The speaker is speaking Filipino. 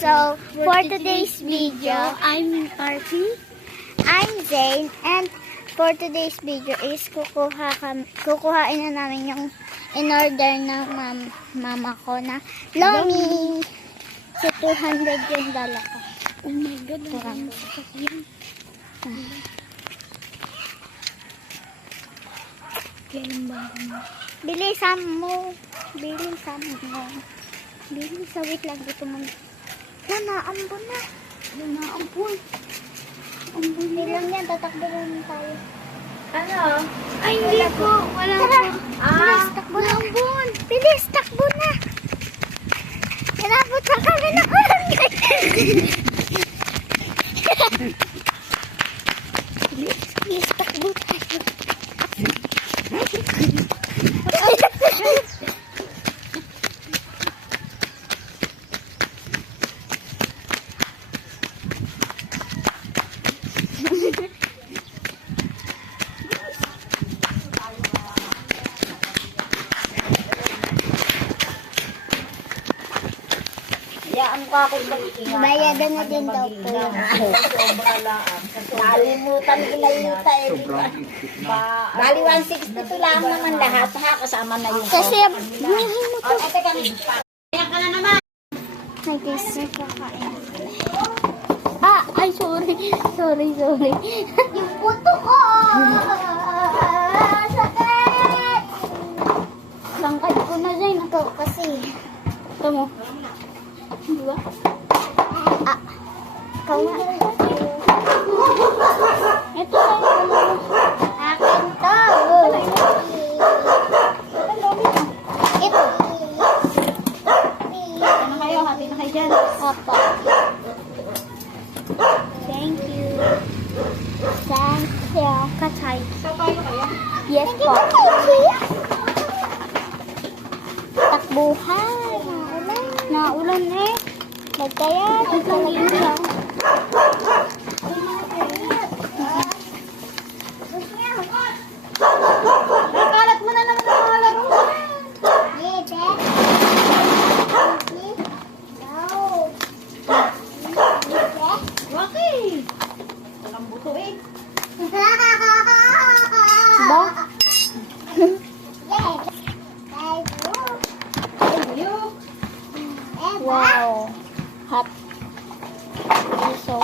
So, for today's video, I'm Archie. I'm Zane. And for today's video is kukuhain na namin yung in-order ng mama ko na Lomi. So, 200 yung dala ko. Oh my God, ang sakyan. Kailan ba ako? Bilisan mo. Bilisan mo. Bilisan. Wait lang. Dito mo. Naambon na. Naampun. Hindi lang yan. Tatakbo lang tayo. Ano? Ay, hindi po. Wala Tara. po. Bilis, takbo na. Bilis, takbo na. Inabot na kami ng ulan. Bilis, takbo tayo. Bayadan na din daw po. Nalimutan ilayuta eh. Bali 160 lang naman lahat ha, kasama na yung Kasi, ate kami. Kaya ka na naman. ay guys, nagkakain. Ay, sorry. Sorry. Yung puto ko! Sakit! Langkad ko na dyan. Kasi, ito mo. Diba? Ikaw nga. Ito lang. Akin to. Ito. Ano kayo? Hati na kayo dyan. Opo. Thank you. Thank you. Katay. Sa tayo kayo? Yes po. Takbuhan. Naulan eh. Magkaya. Talagang lang. Nakalat mo na naman ang mga laro. Okay. Walang buto eh. Ba? Ayok. Wow. Hot. It's so